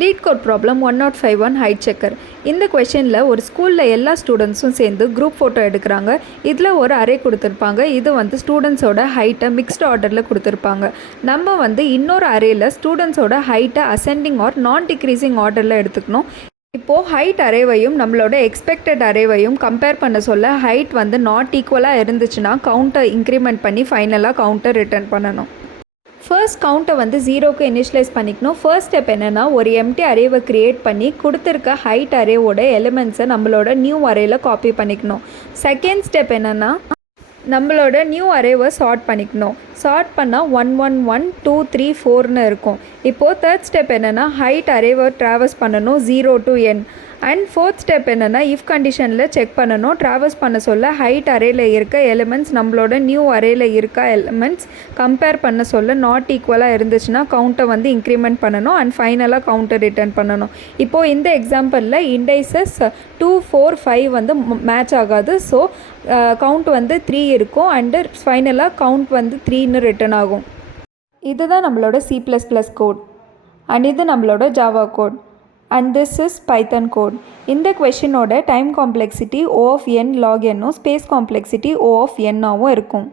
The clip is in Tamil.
Lead code problem 1051 height checker. இந்த கொஷனில் ஒரு ஸ்கூலில் எல்லா ஸ்டூடெண்ட்ஸும் சேர்ந்து குரூப் ஃபோட்டோ எடுக்கிறாங்க. இதில் ஒரு அரே கொடுத்துருப்பாங்க. இது ஸ்டூடெண்ட்ஸோட ஹைட்டை மிக்ஸ்டு ஆர்டரில் கொடுத்துருப்பாங்க. நம்ம இன்னொரு அரேயில் ஸ்டூடெண்ட்ஸோட ஹைட்டை அசெண்டிங் ஆர் நான் டிக்ரீசிங் ஆர்டரில் எடுத்துக்கணும். இப்போது ஹைட் அரேவையும் நம்மளோட எக்ஸ்பெக்டட் அரேவையும் கம்பேர் பண்ண சொல்ல ஹைட் நாட் ஈக்குவலாக இருந்துச்சுன்னா கவுண்ட்டை இன்க்ரிமெண்ட் பண்ணி ஃபைனலாக கவுண்ட்டை ரிட்டர்ன் பண்ணணும். ஃபர்ஸ்ட் கவுண்ட்டை 0க்கு இனிஷியலைஸ் பண்ணிக்கணும். ஃபர்ஸ்ட் ஸ்டெப் என்னென்னா ஒரு எம்டி அரேவை க்ரியேட் பண்ணி கொடுத்துருக்க ஹைட் அரேவோட எலிமெண்ட்ஸை நம்மளோட நியூ அரேயில் காப்பி பண்ணிக்கணும். செகண்ட் ஸ்டெப் என்னென்னா நம்மளோட நியூ அரேவை சார்ட் பண்ணிக்கணும். சார்ட் பண்ணால் 1 1 1 2 3 4ன்னு இருக்கும். இப்போது தேர்ட் ஸ்டெப் என்னென்னா ஹைட் அரேவை ட்ராவர்ஸ் பண்ணணும் 0 to n. And fourth step என்னென்னா இஃப் கண்டிஷனில் செக் பண்ணணும். ட்ராவர்ஸ் பண்ண சொல்ல ஹைட் அரேயில் இருக்க எலிமெண்ட்ஸ் நம்மளோட நியூ அரேயில் இருக்க எலிமெண்ட்ஸ் கம்பேர் பண்ண சொல்ல நாட் ஈக்குவலாக இருந்துச்சுன்னா கவுண்ட்டை இன்க்ரிமெண்ட் பண்ணணும் அண்ட் ஃபைனலாக கவுண்ட்டை ரிட்டர்ன் பண்ணணும். இப்போது இந்த எக்ஸாம்பிளில் இண்டைசஸ் 2 4 5 மேட்ச் ஆகாது. ஸோ கவுண்ட் 3 இருக்கும் அண்டு ஃபைனலாக கவுண்ட் 3ன்னு ரிட்டர்ன் ஆகும். இதுதான் நம்மளோட C++ கோட் அண்ட் இது நம்மளோட Java code. And this is Python code. இந்த கொஷினோட time complexity O of n log n space complexity O of n ஆகவும் இருக்கும்.